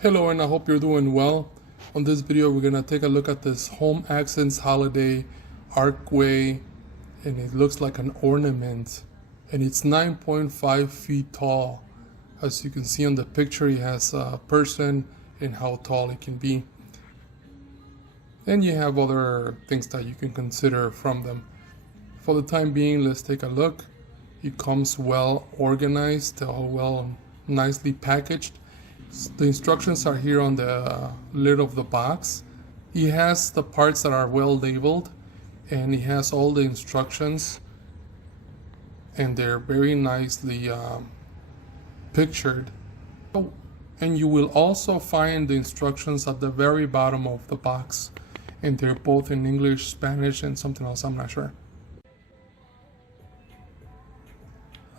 Hello, and I hope you're doing well. On this video, we're gonna take a look at this Home Accents Holiday Archway, and it looks like an ornament, and it's 9.5 feet tall. As you can see on the picture, it has a person and how tall it can be. And you have other things that you can consider from them. For the time being, let's take a look. It comes well organized, all well nicely packaged. The instructions are here on the lid of the box. It has the parts that are well labeled, and it has all the instructions, and they're very nicely pictured. Oh, and you will also find the instructions at the very bottom of the box, and they're both in English, Spanish, and something else, I'm not sure.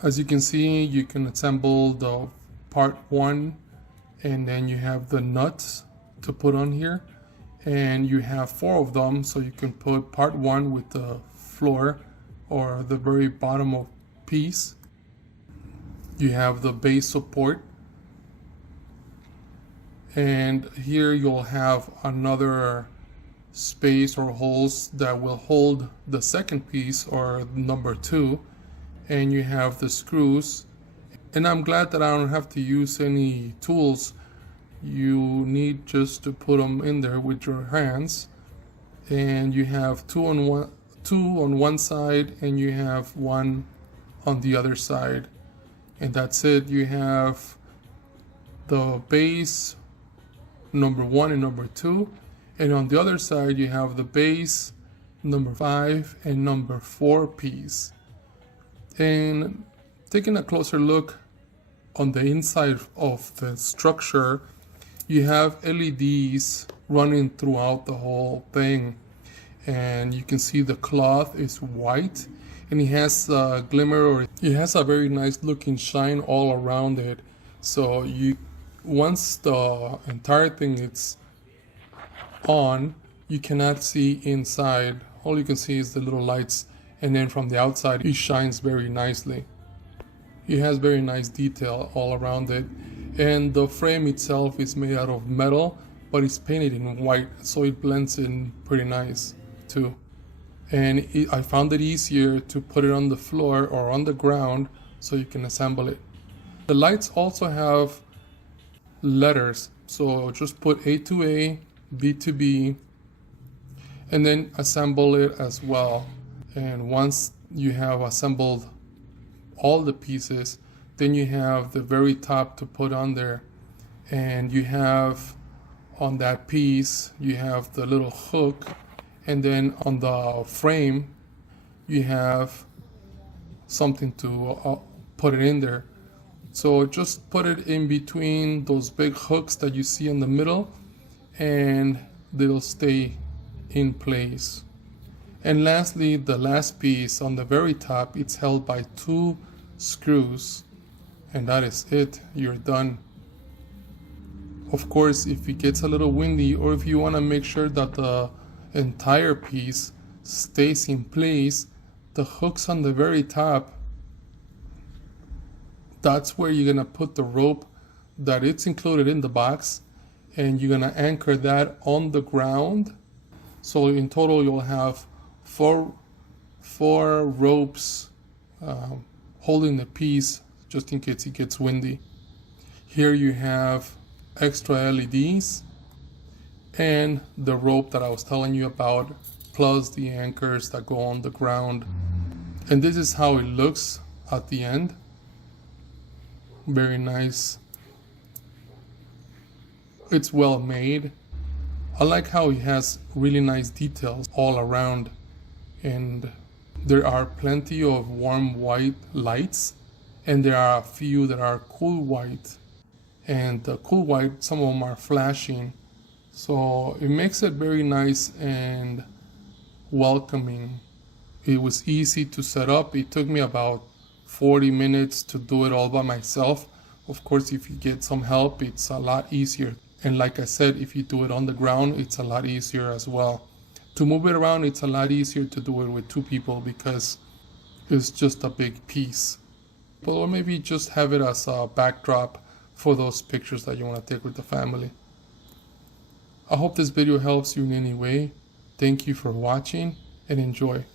As you can see, you can assemble the part 1, and then you have the nuts to put on here, and you have 4 of them, so you can put part 1 with the floor or the very bottom of piece. You have the base support, and here you'll have another space or holes that will hold the second piece or number 2, and you have the screws. And I'm glad that I don't have to use any tools. You need just to put them in there with your hands. And you have two on one side, and you have 1 on the other side. And that's it. You have the base number 1 and number 2. And on the other side, you have the base number 5 and number 4 piece. And taking a closer look on the inside of the structure, you have LEDs running throughout the whole thing, and you can see the cloth is white, and it has a glimmer, or it has a very nice looking shine all around it. So once the entire thing is on, you cannot see inside. All you can see is the little lights, and then from the outside it shines very nicely. It has very nice detail all around it, and the frame itself is made out of metal, but it's painted in white, so it blends in pretty nice too. And I found it easier to put it on the floor or on the ground so you can assemble it. The lights also have letters, so just put A to A, B to B, and then assemble it as well. And once you have assembled all the pieces, then you have the very top to put on there, and you have on that piece you have the little hook, and then on the frame you have something to put it in there. So just put it in between those big hooks that you see in the middle, and they'll stay in place. And lastly, the last piece on the very top, it's held by 2 screws, and that is it. You're done. Of course, if it gets a little windy, or if you want to make sure that the entire piece stays in place, the hooks on the very top, that's where you're gonna put the rope that it's included in the box, and you're gonna anchor that on the ground. So in total you'll have four ropes holding the piece, just in case it gets windy. Here you have extra LEDs and the rope that I was telling you about, plus the anchors that go on the ground. And this is how it looks at the end. Very nice. It's well made. I like how it has really nice details all around, and there are plenty of warm white lights, and there are a few that are cool white, and the cool white, some of them are flashing, so it makes it very nice and welcoming. It was easy to set up. It took me about 40 minutes to do it all by myself. Of course, if you get some help, it's a lot easier. And like I said, if you do it on the ground, it's a lot easier as well. To move it around, it's a lot easier to do it with 2 people because it's just a big piece. Or maybe just have it as a backdrop for those pictures that you want to take with the family. I hope this video helps you in any way. Thank you for watching and enjoy.